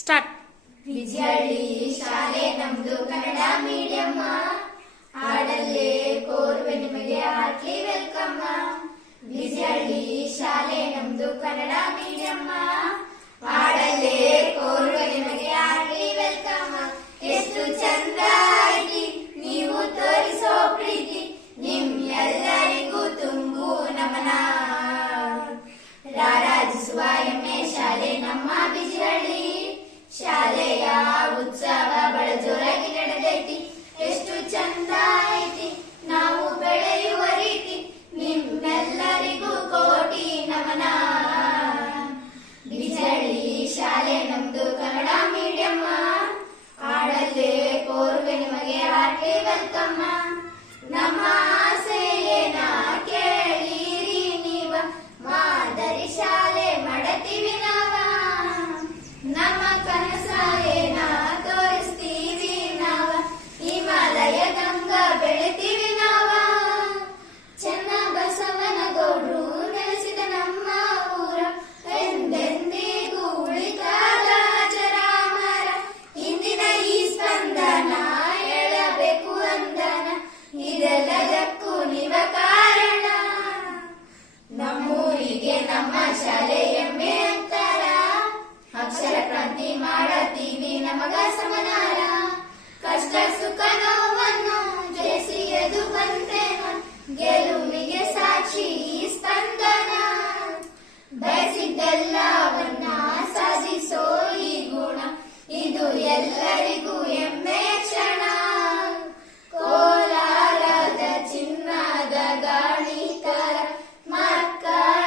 Start. ಬಿಜಿಹಳ್ಳಿ ಶಾಲೆ ನಮ್ದು ಕನ್ನಡ ಮೀಡಿಯಮ್ಮ, ಹಾಡಲ್ಲೇ ಕೋರುವೆ ನಿಮಗೆ ಹಾರ್ಟ್ಲಿ ವೆಲ್ಕಮ್. ಬಿಜಿಹಳ್ಳಿ ಶಾಲೆ ನಮ್ದು ಕನ್ನಡ ಮೀಡಿಯಮ್ಮ, ಹಾಡಲ್ಲೇ ಕೋರುವೆ ನಿಮಗೆ ಹಾರ್ಟ್ಲಿ ವೆಲ್ಕಮ್. ಎಷ್ಟು ಚಂದ ಐತಿ ನೀವು ತೋರಿಸೋ ಪ್ರೀತಿ, ನಿಮ್ ಎಲ್ಲರಿಗೂ ತುಂಬು ನಮನ. ರಾರಾಜಿಸುವ ಹೆಮ್ಮೆ ಶಾಲೆ ನಮ್ಮ ಬಿಜಿಹಳ್ಳಿ, ಶಾಲೆಯ ಉತ್ಸವ ಬಹಳ ಜೋರಾಗಿ ನಡೆದೈತಿ. ಎಷ್ಟು ಚಂದ ಐತಿ ನಾವು ಬೆಳೆಯುವ ರೀತಿ, ನಿಮ್ಮೆಲ್ಲರಿಗೂ ಕೋಟಿ ನಮನ. ಬಿಜಿಹಳ್ಳಿ ಶಾಲೆ ನಮ್ದು ಕನ್ನಡ ಮೀಡಿಯಮ್ಮ, ಹಾಡಲ್ಲೇ ಕೋರುವೆ ನಿಮಗೆ ಹಾರ್ಟ್ಲಿ ವೆಲ್ಕಮ್. ನಮ್ಮ ಆಸೆ ಏನ ಕೇಳಿರಿ ನೀವ, ಮಾದರಿ ಶಾಲೆ ಮಾಡತೀವಿ ನಾವ. ನಮ್ಮ ಕನಸ ಏನ ತೋರಿಸ್ತೀವಿ ನಾವ, ಹಿಮಾಲಯ ಗಂಗಾ ಬೆಳಿತೀವಿ ನಾವ. ಚೆನ್ನ ಬಸವನ ಗೌಡ್ರು ನೆಲೆಸಿದ ನಮ್ಮ ಊರ, ಎಂದೆಂದಿಗೂ ಉಳಿತಾದ ಅಜರಾಮರ. ಇಂದಿನ ಈ ಸ್ಪಂದನ ಹೇಳಬೇಕು ಅಂದನ, ಇದೆಲ್ಲದಕ್ಕೂ ನೀವ ಕಾರಣ. ನಮ್ಮೂರಿಗೆ ನಮ್ಮ ಶಾಲೆ ಎಮ್ಮೆ ಅಂತಾರ, ಅಕ್ಷರ ಕ್ರಾಂತಿ ಮಾಡತೀವಿ ನಮಗ ಸಮನಾರ. ಕಷ್ಟ ಸುಖ ನೋವನ್ನು ಜಯಿಸಿ ಎದು ಬಂದೇನು, ಗೆಲುವಿಗೆ ಸಾಕ್ಷಿ ಈ ಸ್ಪಂದನ. ಬಯಸಿದ್ದೆಲ್ಲವನ್ನ ಸಾಧಿಸೋ ಈ ಗುಣ, ಇದು ಎಲ್ಲರಿಗೂ ಹೆಮ್ಮೆಯ ಕ್ಷಣ. ಕೋಲಾರದ ಚಿನ್ನದ ಗಾಣಿಕರ ಮಕ್ಕಳ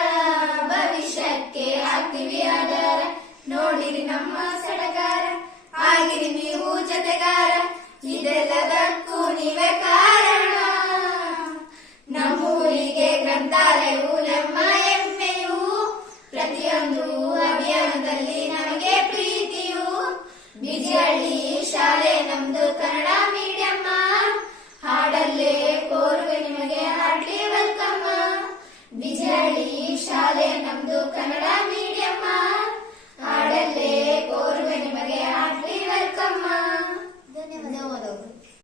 ಭವಿಷ್ಯಕ್ಕೆ ಹಾಕ್ತಿವಿ ಆಧಾರ. ನೋಡಿರಿ ನಮ್ಮ ಸಡಗಾರ, ಆಗಿರಿ ನೀವು ಜೊತೆಗಾರ, ಇದೆಲ್ಲದಕ್ಕೂ ನೀವೇ ಕಾರಣ. ನಮ್ಮೂರಿಗೆ ಗ್ರಂಥಾಲಯವು ನಮ್ಮ ಹೆಮ್ಮೆಯು, ಪ್ರತಿಯೊಂದು ಅಭಿಯಾನದಲ್ಲಿ ನಮಗೆ ಪ್ರೀತಿಯು. ಬಿಜಿಹಳ್ಳಿ ಶಾಲೆ ನಮ್ದು ಕನ್ನಡ ಮೀಡಿಯಮ್ಮ, ಹಾಡಲ್ಲೇ ಕೋರುವೆ ನಿಮಗೆ ಹಾರ್ಟ್ಲಿ ವೆಲ್ಕಮ್. ಬಿಜಿಹಳ್ಳಿ ಶಾಲೆ ನಮ್ದು ಕನ್ನಡ